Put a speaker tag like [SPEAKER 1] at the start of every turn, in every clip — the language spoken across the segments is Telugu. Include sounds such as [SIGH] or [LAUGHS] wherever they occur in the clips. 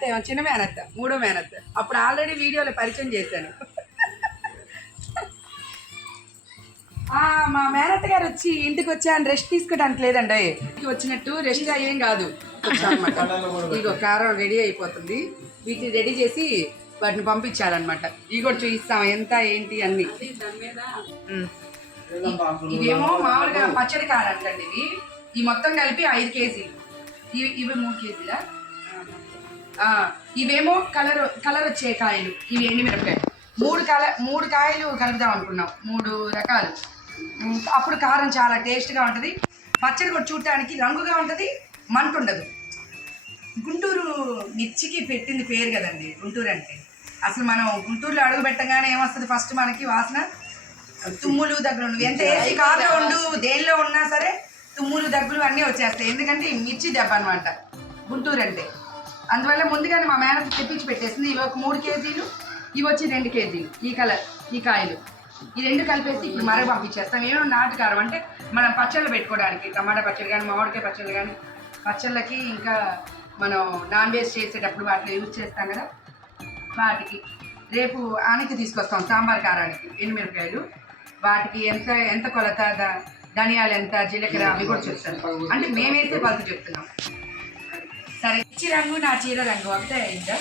[SPEAKER 1] మేనత్త చిన్న మేనత్త మూడో మేనత్త. అప్పుడు ఆల్రెడీ వీడియోలో పరిచయం చేశాను. మా మేనత్త గారు వచ్చి ఇంటికి వచ్చాను రెస్ట్ తీసుకోవడానికి లేదండి. ఇంటికి వచ్చినట్టు రెస్ట్ అయ్యేం కాదు. ఇగో కారం రెడీ అయిపోతుంది. వీటిని రెడీ చేసి వాటిని పంపించాలన్నమాట. ఇవి కూడా చూపిస్తాం ఎంత ఏంటి అన్ని. ఇవేమో మామూలుగా పచ్చడి కారం అంటండి ఇవి. ఈ మొత్తం కలిపి ఐదు కేజీలు. ఇవి ఇవి మూడు కేజీలా? ఇవేమో కలర్ కలర్ వచ్చే కాయలు. ఇవి ఎండి మిరపకాయలు? మూడు కల మూడు కాయలు కలుపుదాం అనుకున్నాం. మూడు రకాలు. అప్పుడు కారం చాలా టేస్ట్గా ఉంటుంది. పచ్చడి కూడా చూడటానికి రంగుగా ఉంటుంది మంట ఉండదు. గుంటూరు మిర్చికి పెట్టింది పేరు కదండి గుంటూరు అంటే. అసలు మనం గుంటూరులో అడుగు పెట్టగానే ఏమొస్తుంది ఫస్ట్ మనకి వాసన? తుమ్ములు దగ్గులు నువ్వు ఎంత ఏసీ కారులో ఉండు దేనిలో ఉన్నా సరే తుమ్ములు దగ్గులు అన్నీ వచ్చేస్తాయి. ఎందుకంటే మిర్చి దెబ్బ అనమాట గుంటూరు అంటే. అందువల్ల ముందుగానే మా మేనస్ తెప్పించి పెట్టేసింది. ఇవి ఒక మూడు కేజీలు ఇవి వచ్చి రెండు కేజీలు ఈ కలర్ ఈ కాయలు. ఈ రెండు కలిపేసి ఇప్పుడు మరగ పంపించేస్తాం. ఏమో నాటుకారం అంటే మనం పచ్చళ్ళు పెట్టుకోవడానికి టమాటా పచ్చడి కానీ మామిడికాయ పచ్చళ్ళు కానీ పచ్చళ్ళకి ఇంకా మనం నాన్ వెజ్ చేసేటప్పుడు వాటిలో యూజ్ చేస్తాం కదా. వాటికి రేపు ఆనికి తీసుకొస్తాం సాంబార్ కారానికి ఎండుమిరపకాయలు. వాటికి ఎంత ఎంత కొలత ధనియాలు ఎంత జీలకర్ర అవి కూడా చెప్తాను. అంటే మేమేసే కొలత చెప్తున్నాం. సరే ఇచ్చి రంగు నా చీర రంగు. ఒకటే అయిందా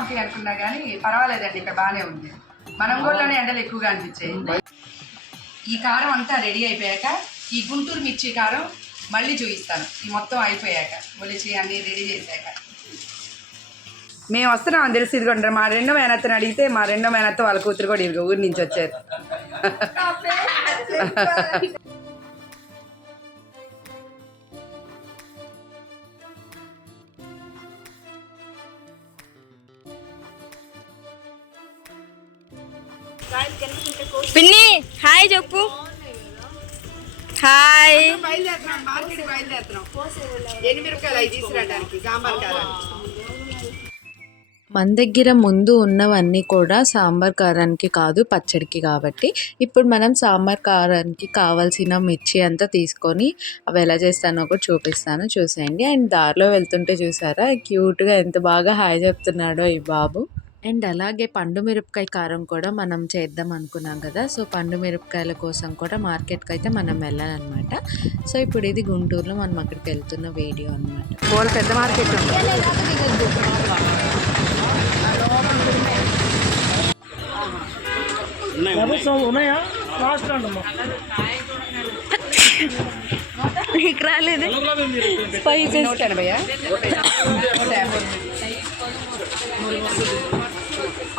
[SPEAKER 1] ఓకే అనుకున్నా కానీ పర్వాలేదండి ఇక్కడ బాగానే ఉంది. మన ఊళ్ళోనే ఎండలు ఎక్కువగా అనిపించాయి. ఈ కారం అంతా రెడీ అయిపోయాక ఈ గుంటూరు మిర్చి కారం మళ్ళీ చూపిస్తాను. ఈ మొత్తం అయిపోయాక ఒలిచి అన్ని రెడీ చేశాక. మేము వస్తున్నాం అని తెలిసి ఇదిగోండి మా రెండో మేనత్తని అడిగితే మా రెండో మేనత్త వాళ్ళ కూతురు కూడా ఇదిగో ఊరి నుంచి వచ్చారు. బయలుదేరుతున్నాం మార్కెట్ బయలుదేరుతున్నాం. ఎనిమిరపకాయలు అవి తీసుకురావడానికి సాంబార్ కారానికి
[SPEAKER 2] మన దగ్గర ముందు ఉన్నవన్నీ కూడా సాంబార్ కారానికి కాదు పచ్చడికి కాబట్టి. ఇప్పుడు మనం సాంబార్ కారానికి కావాల్సిన మిర్చి అంతా తీసుకొని అవి ఎలా చేస్తానో కూడా చూపిస్తాను. చూసేయండి. అండ్ దారిలో వెళ్తుంటే చూసారా? క్యూట్గా ఎంత బాగా హాయ్ చెప్తున్నాడో ఈ బాబు. అండ్ అలాగే పండు మిరపకాయ కారం కూడా మనం చేద్దాం అనుకున్నాం కదా. సో పండు మిరపకాయల కోసం కూడా మార్కెట్కి అయితే మనం వెళ్ళాలన్నమాట. సో ఇప్పుడు ఇది గుంటూరులో మనం అక్కడికి వెళ్తున్న వీడియో అన్నమాట.
[SPEAKER 1] పూల పెద్ద మార్కెట్
[SPEAKER 3] ఉన్నాయా?
[SPEAKER 4] నీకు రాలేదు? స్పైసెస్.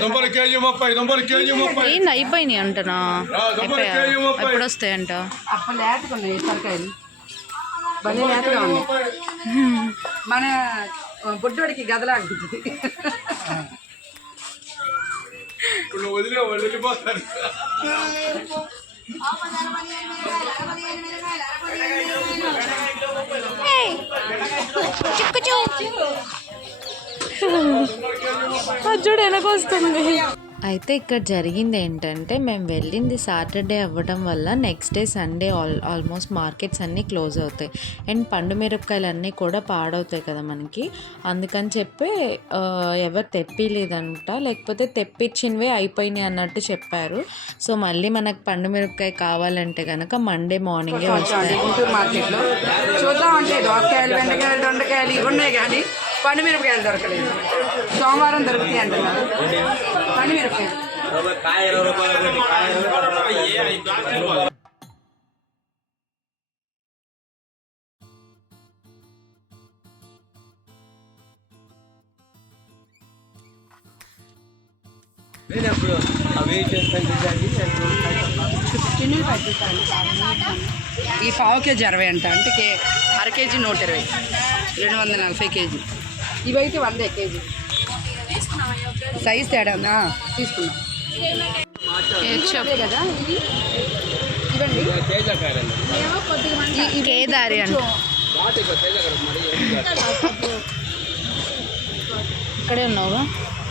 [SPEAKER 5] దుంపలు కేజీ ముప్పై దుంపలు కేజీ ముప్పై.
[SPEAKER 4] ఏంది అయిపోయినాయి అంటనా? ఎప్పుడు వస్తాయంట
[SPEAKER 1] అప్పుడు లేతగా ఉన్నాయి తలకాయలు. భలే లేతగా ఉన్నాయి మన బుడ్డోడికి గదలాగుతుంది
[SPEAKER 5] వదిలే వాళ్ళు వెళ్ళిపోతారు.
[SPEAKER 4] చూడు వెనకొస్తుంది
[SPEAKER 2] అయితే ఇక్కడ జరిగింది ఏంటంటే మేము వెళ్ళింది సాటర్డే అవ్వడం వల్ల next day Sunday all almost markets అన్నీ క్లోజ్ అవుతాయి. అండ్ పండు మిరపకాయలు అన్నీ కూడా పాడవుతాయి కదా మనకి. అందుకని చెప్పి ఎవరు తెప్పిలేదంట లేకపోతే తెప్పించినవే అయిపోయినాయి అన్నట్టు చెప్పారు. సో మళ్ళీ మనకు పండు మిరపకాయ కావాలంటే కనుక మండే మార్నింగే వస్తాయి.
[SPEAKER 1] మార్కెట్లో చూద్దాం అంటే దోసకాయలు బెండకాయలు దొండకాయలు ఇవి ఉన్నాయి కానీ పండు మిరపకాయలు దొరకలేదు. సోమవారం దొరుకుతాయి అంటున్నారు. ఈ పావు కేజీ అరవై అంట అంటే అర కేజీ నూట ఇరవై. రెండు వందల నలభై కేజీ. ఇవైతే వందే కేజీ. సైజ్ తేడా ఉందా? తీసుకున్నాం కదా ఇవ్వండి
[SPEAKER 4] కేదారి అంట. ఇక్కడే ఉన్నావుగా?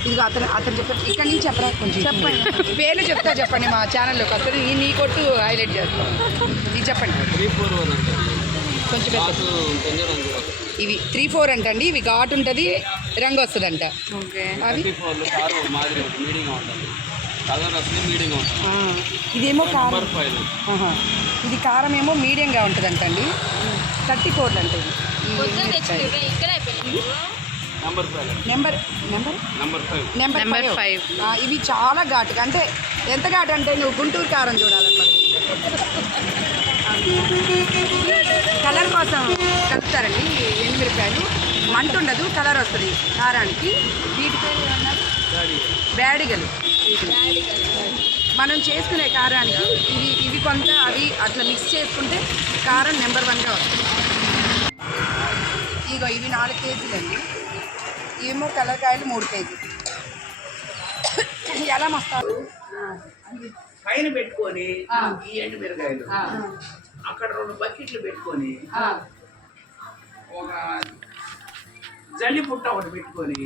[SPEAKER 1] ఇదిగో అతను అతను చెప్పండి. ఇక్కడ నుంచి చెప్పరా? కొంచెం చెప్పండి. పేర్లు చెప్తా చెప్పండి మా ఛానల్లోకి అతను ఈ నీ కొట్టు హైలైట్ చేస్తాం ఇది చెప్పండి. కొంచెం ఇవి త్రీ ఫోర్ అంటండి. ఇవి ఘాటు ఉంటుంది. రంగు వస్తుందంట.
[SPEAKER 3] ఫోర్లో
[SPEAKER 1] ఆ, ఇదేమో కారం. ఇది కారం ఏమో మీడియంగా ఉంటుందంటండి. థర్టీ ఫోర్ అంటే
[SPEAKER 3] number
[SPEAKER 1] number? Number
[SPEAKER 3] number five
[SPEAKER 1] ఇవి చాలా ఘాటుగా అంటే ఎంత ఘాటు అంటే నువ్వు గుంటూరు కారం చూడాలన్నమాట [LAUGHS] కలర్ కోసం కలుపుతారండి ఎండుమిరపకాయలు మంట ఉండదు కలర్ వస్తుంది. కారానికి వీటి పేరు బ్యాడిగలు. మనం చేసుకునే కారానికి ఇవి ఇవి కొంత అవి అట్లా మిక్స్ చేసుకుంటే కారం నెంబర్ వన్గా వస్తుంది. ఇగో ఇవి నాలుగు కేజీలు అండి. ఇవేమో కలర్కాయలు మూడు కేజీలు. ఎలా మస్తారు
[SPEAKER 6] పైన పెట్టుకొని ఈ ఎండు మిరకాయలు అక్కడ రెండు బకెట్లు పెట్టుకొని ఒక జల్లి పుట్ట ఒకటి పెట్టుకొని.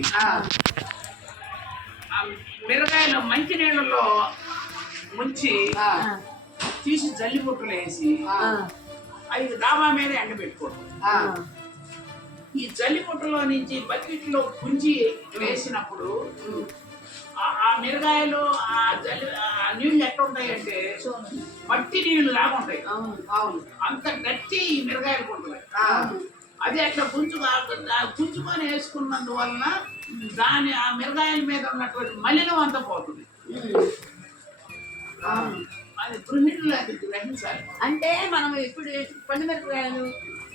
[SPEAKER 6] మిరకాయలు మంచి నీళ్ళలో ముంచి తీసి జల్లి పుట్టలు వేసి ఐదు డాబా మీద ఎండ పెట్టుకోవడం ఈ జల్లి పుట్టలో నుంచి బకెట్లో పుంజి వేసినప్పుడు ఆ- మిరగాయలు ఆ జల్లి ఆ నీళ్ళు ఎట్లా ఉంటాయంటే మట్టి నీళ్ళు లాగా ఉంటాయి.
[SPEAKER 1] అవును
[SPEAKER 6] అంత గట్టి మిరగాయలు పుట్టలు అది అట్లా గుంజు గుంజుకొని వేసుకున్నందువలన దాని ఆ మిరగాయల మీద ఉన్నటువంటి మలినం అంతా పోతుంది. అది గృహిణులు అది గ్రహించాలి.
[SPEAKER 7] అంటే మనం ఇప్పుడు పండుమిరపకాయలు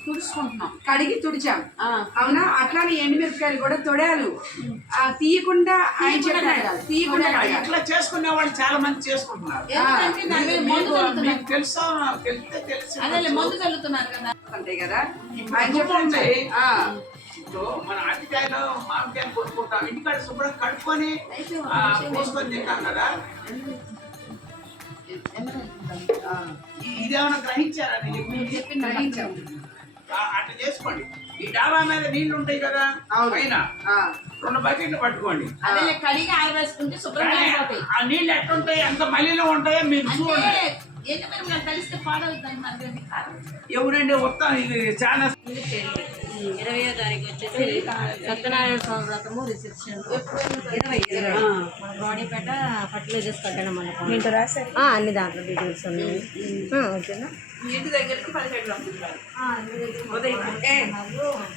[SPEAKER 7] తుడుచుకుంటున్నాం.
[SPEAKER 1] కడిగి తుడిచాం. అవునా? అట్లానే ఎండుమిరపకాయలు కూడా తొడాలు. ఆ, తీయకుండా ఆయన చెప్పాడు. తీయకుండా.
[SPEAKER 6] ఇట్లా చేసుకునే వాళ్ళు చాలా మంది చేసుకుంటున్నారు. తెలుసా? తెలిస్తే తెలుసు
[SPEAKER 7] అదే మందు కదా.
[SPEAKER 1] అంతే కదా? ఆయన. చెప్పండి.
[SPEAKER 6] మన అరటికాయలు మామిడికాయలు కొనుక్కుంటాం ఇంటికాడ శుభ్రం కడుక్కొని ఆ, పోసుకొని తింటాం కదా? ఇదేమైనా గ్రహించారా నేను
[SPEAKER 1] గ్రహించాం.
[SPEAKER 6] ఆ, అట్లా చేసుకోండి. ఈ డాబా మీద నీళ్ళు ఉంటాయి కదా పైన
[SPEAKER 1] ఆ,
[SPEAKER 6] రెండు బకెట్లు పట్టుకోండి.
[SPEAKER 7] అదే కడిగి ఆరవేసుకుంటే శుభ్రంగా అయిపోతాయి.
[SPEAKER 6] ఆ నీళ్ళు ఎట్లుంటాయి అంత మలిలో ఉంటాయో మీరు
[SPEAKER 7] అంటే
[SPEAKER 6] చూడండి. ఎవరండి వస్తాం ఇది చాలా
[SPEAKER 8] ఇరవయో తారీఖు వచ్చేసి సత్యనారాయణ స్వామి వ్రతము రిసెప్షన్. ఇరవై ఇరవై. మన ఫర్టిలైజర్స్ మండపం ఆ, అన్ని దాంట్లో డీటెయిల్స్ ఉన్నాయి ఓకేనా?
[SPEAKER 1] ఇంటి దగ్గరికి పదిహేడు పంపిస్తారు ఉదయం. ఏ,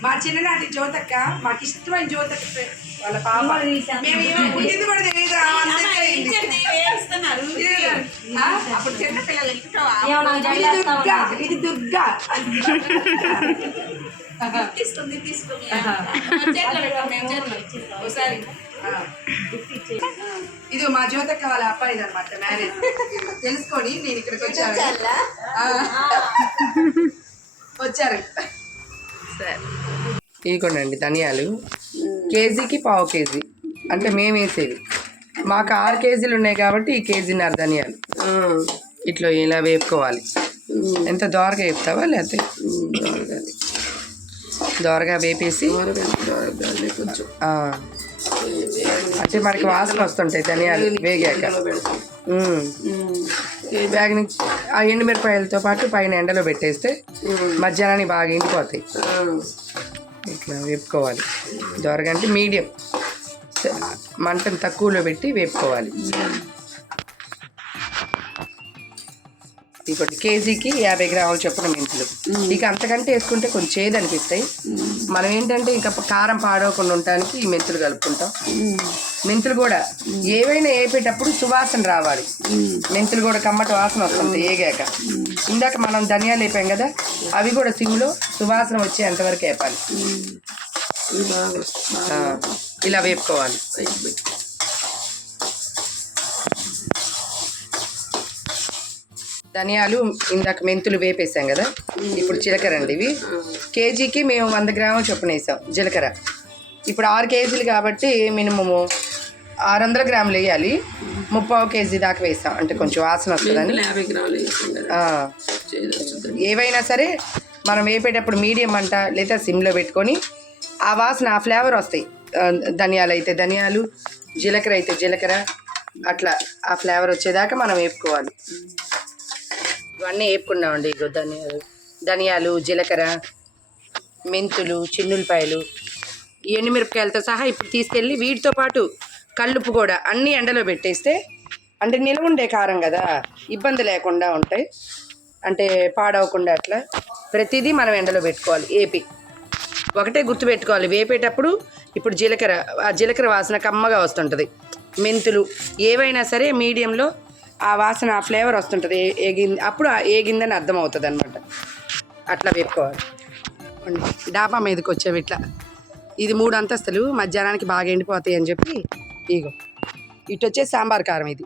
[SPEAKER 1] మా చిన్ననాటి జ్యోతక్క మాకు ఇష్టమైన జ్యోతక్క వాళ్ళ పాప. మేము కూడా తెలియదు అప్పుడు చిన్న పిల్లలు ఇది దుర్గా ఇది [LAUGHS] దుర్గా.
[SPEAKER 7] తీసుకుంది తీసుకుని.
[SPEAKER 1] ఒకసారి. ఇది మా జ్యోతక్క వాళ్ళ అబ్బాయిది అనమాట మ్యారేజ్ తెలుసుకొని నేను ఇక్కడికి వచ్చాను. ఆ. వచ్చారు. ఇదిగోండి ధనియాలు. కేజీకి పావు కేజీ. అంటే మేము వేసేది. మాకు ఆరు కేజీలు ఉన్నాయి కాబట్టి ఈ కేజీన్నర ధనియాలు. ఇట్లా ఇలా వేపుకోవాలి. ఎంత దోరగా వేపుతావా లేకపోతే దోరగా వేపేసి కొంచెం అంటే మనకి వాసన వస్తుంటాయి ధనియాలు వేగాక. ఈ బ్యాగ్ నుంచి ఆ ఎండుమిరపకాయలతో పాటు పైన ఎండలో పెట్టేస్తే మధ్యాహ్నానికి బాగా ఎండిపోతాయి. ఇట్లా వేపుకోవాలి. దోరగా అంటే మీడియం. మంటను తక్కువలో పెట్టి వేపుకోవాలి. ఇంకోటి కేజీకి యాభై గ్రాముల చొప్పున మెంతులు. ఇక అంతకంటే వేసుకుంటే కొంచెం చేదు అనిపిస్తాయి. మనం ఏంటంటే ఇంకా కారం పాడవకుండా ఉండటానికి ఈ మెంతులు కలుపుకుంటాం. మెంతులు కూడా ఏవైనా వేపేటప్పుడు సువాసన రావాలి. మెంతులు కూడా కమ్మటి వాసన వస్తుంది ఏగాక. ఇందాక మనం ధనియాలు వేపాం కదా అవి కూడా సిమ్లో సువాసన వచ్చేంతవరకు వేపాలి. ఇలా వేపుకోవాలి. ధనియాలు ఇందాక మెంతులు వేపేసాం కదా? ఇప్పుడు జీలకర్ర అండి ఇవి. కేజీకి మేము వంద గ్రాములు చొప్పున వేసాం జీలకర్ర. ఇప్పుడు ఆరు కేజీలు కాబట్టి మినిమము ఆరు వందల గ్రాములు వేయాలి. ముప్పావు కేజీ దాకా వేసాం. అంటే కొంచెం వాసన వస్తుందని.
[SPEAKER 6] యాభై గ్రాములు
[SPEAKER 1] ఏవైనా సరే మనం వేపేటప్పుడు మీడియం మంట లేదా సిమ్లో పెట్టుకొని ఆ వాసన ఆ ఫ్లేవర్ వస్తాయి. ధనియాలు అయితే ధనియాలు జీలకర్ర అయితే జీలకర్ర అట్లా ఆ ఫ్లేవర్ వచ్చేదాకా మనం వేపుకోవాలి. ఇవన్నీ వేపుకున్నామండి ఇగో ధనియాలు ధనియాలు జీలకర్ర మెంతులు చిన్నులపాయలు ఈ ఎండుమిరపకాయలతో సహా ఇప్పుడు తీసుకెళ్ళి వీటితో పాటు కల్లుపు కూడా అన్నీ ఎండలో పెట్టేస్తే అంటే నిల్వ ఉండే కారం కదా ఇబ్బంది లేకుండా ఉంటాయి. అంటే పాడవకుండా అట్లా ప్రతిదీ మనం ఎండలో పెట్టుకోవాలి ఏపి. ఒకటే గుర్తుపెట్టుకోవాలి వేపేటప్పుడు ఇప్పుడు జీలకర్ర ఆ జీలకర్ర వాసన కమ్మగా వస్తుంటుంది. మెంతులు ఏవైనా సరే మీడియంలో ఆ వాసన ఆ ఫ్లేవర్ వస్తుంటుంది. ఏ- ఏగింది అప్పుడు ఏ ఏగిందని అర్థం అవుతుంది అనమాట అట్లా వేపుకోవాలి. డాబా మీదకి వచ్చేవి ఇట్లా. ఇది మూడు అంతస్తులు మధ్యాహ్నానికి బాగా ఎండిపోతాయి అని చెప్పి ఇగో. ఇటు వచ్చేసి సాంబార్ కారం ఇది.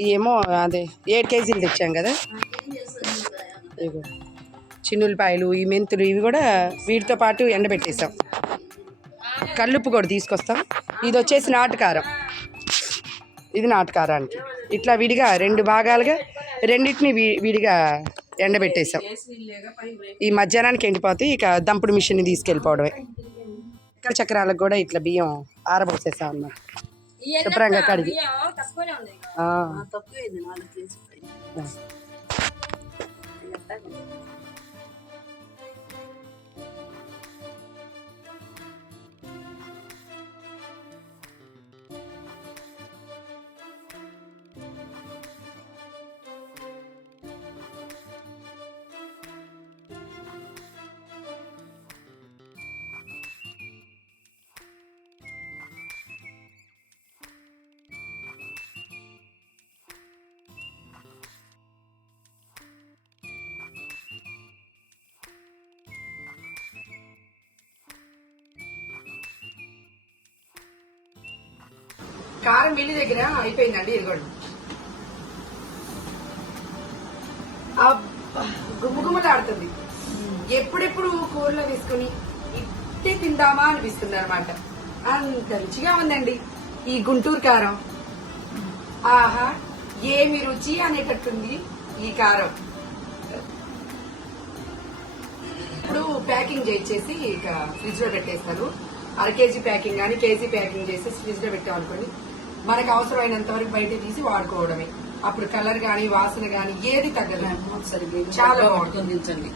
[SPEAKER 1] ఏమో అదే ఏడు కేజీలు తెచ్చాం కదా. ఇగో. చిన్నులపాయలు ఈ మెంతులు ఇవి కూడా వీటితో పాటు ఎండబెట్టేసాం. కల్లుప్పు కూడా తీసుకొస్తాం. ఇది వచ్చేసి నాటుకారం. ఇది నాటుకారానికి. ఇట్లా విడిగా రెండు భాగాలుగా రెండింటిని విడిగా ఎండబెట్టేసాం ఈ మధ్యాహ్నానికి ఎండిపోతే ఇక దంపుడు మిషన్ తీసుకెళ్ళిపోవడమే. ఇక్కడ చక్రాలకు కూడా ఇట్లా బియ్యం ఆరబోసేసాం అన్నమాట. శుభ్రంగా కడిగి. కారం మిల్లి దగ్గర అయిపోయిందండి ఇదిగోండి అబ్బా, గుమగుమలాడుతుంది ఎప్పుడెప్పుడు కూరలో వేసుకుని ఇట్టే తిందామా అనిపిస్తుంది అనమాట అంత రుచిగా ఉందండి ఈ గుంటూరు కారం. ఆహా ఏమి రుచి అనేటట్టుంది ఈ కారం. ఇప్పుడు ప్యాకింగ్ చేసేసి ఇక ఫ్రిడ్జ్లో పెట్టేస్తారు అర కేజీ ప్యాకింగ్ కానీ కేజీ ప్యాకింగ్ చేసి ఫ్రిడ్జ్లో పెట్టామనుకోండి మనకు అవసరమైనంత వరకు బయట తీసి వాడుకోవడమే. అప్పుడు కలర్ గాని వాసన గాని ఏది తగ్గదు. చాలా బాగుంటుంది.